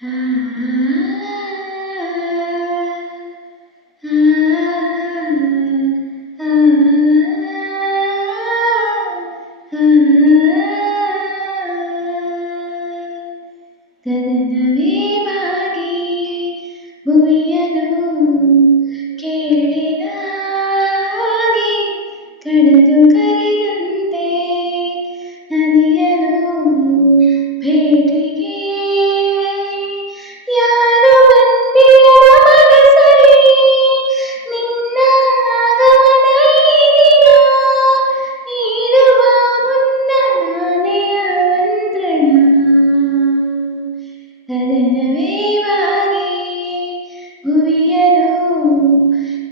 ಆ, ಆ, ಗಗನವೇ ಬಾಗಿ ಭುವಿಯನು ಕೇಳಿದ ಹಾಗೆ ಕಳೆದು ಕರೆದಂತೆ ನದಿಯನು ಭೇಟಿಗೆ ಯಾರು ಬಂದಿರದ ಮನಸ್ಸಲ್ಲಿ ನಿನ್ನ ಆಗಮನ ಈ ದಿನ ನೀಡುವ ಮುನ್ನ ನಾನೇ ಆಮಂತ್ರಣ ಗಗನವೇ ಬಾಗಿ ಭುವಿಯನು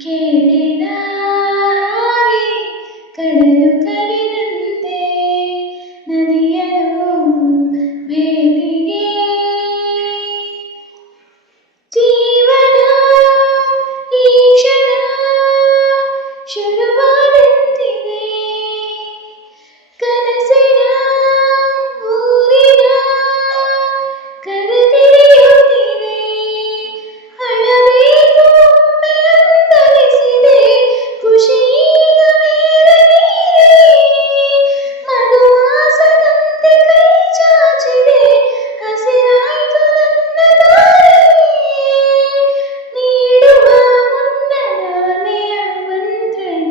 ಕೇಳಿದ ಹಾಗೆ ಕಡಲು ಕರೆದಂತೆ ನದಿಯನು ಭೇಟಿಗೆ ಜೀವನ ಈ ಕ್ಷಣ ಶುರುವಾದಂತಿದೆ ಕನಸಿನ ಊರಿನ ಕರೆದಿರಿಯುತ್ತಿದೆ ಅಳಬೇಕು ಒಮ್ಮೆ ಅಂತರಿಸಿದೆ ಖುಷಿಯಿಂದ ಮೇರೆ ಮಧುವಾಸದಂತೆ ಕೈ ಚಾಚಿದೆ ಹಸಿರಾಯ್ತು ನನ್ನ ದಾರಿ ನೀಡುವ ಮುನ್ನ ನಾನೇ ಆಮಂತ್ರಣ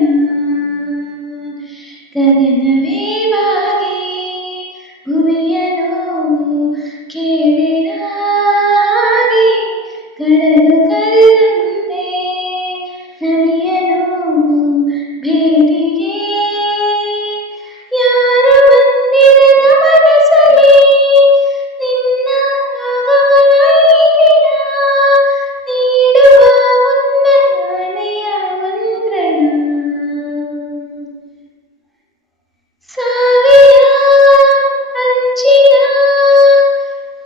ಗಗನವೇ ಬಾಗಿ ಭುವಿಯನು ಕೇಳಿದ ಹಾಗೆ ಕಡಲು ಕರೆದಂತೆ ನದಿಯನು ಭೇಟಿಗೆ ಯಾರು ಬಂದಿರದ ಮನಸ್ಸಲ್ಲಿ ನಿನ್ನ ಆಗಮನ ಈ ದಿನ ನೀಡುವ ಮುನ್ನ ನಾನೇ ಆಮಂತ್ರಣ ಸಾವಿರ ಹಂಚಿನ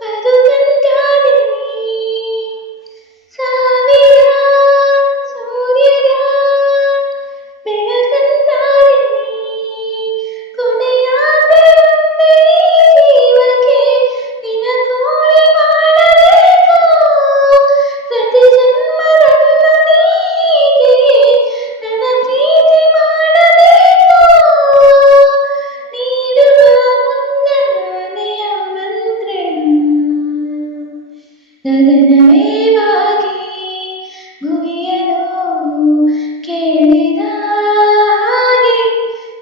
ಬದುಕಂತಾದಿನಿ ಸಾವಿರ ಸೂರ್ಯರ ಬೆಳಕಂತಾದಿನಿ ಕೊನೆಯಾದ್ರೆ ಒಂದೇ ಜೀವಕ್ಕೆ ನಿನ ಕೋಳಿ ಮಾಡಬೇಕು ಪ್ರತಿ ಜನ್ಮದಲ್ಲೂ ನೀಗೆ ನನ್ನ ಪ್ರೀತಿ ಮಾಡಬೇಕು ನೀಡುವ ಮುನ್ನ ನಾನೇ ಆಮಂತ್ರಣ ಗಗನವೇ ಬಾಗಿ ಭುವಿಯನು ಕೇಳಿದ ಹಾಗೆ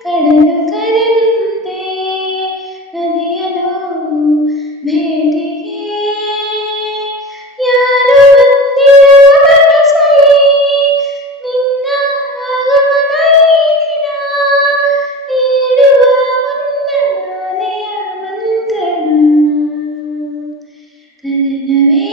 ಕಡಲು ಕರೆದಂತೆ ನದಿಯನು ಭೇಟಿಗೆ ಯಾರು ಬಂದಿರದ ಮನಸ್ಸಲ್ಲಿ ನಿನ್ನ ಆಗಮನ ಈ ದಿನ ನೀಡುವ ಮುನ್ನ ನಾನೇ ಆಮಂತ್ರಣ ಗಗನವೇ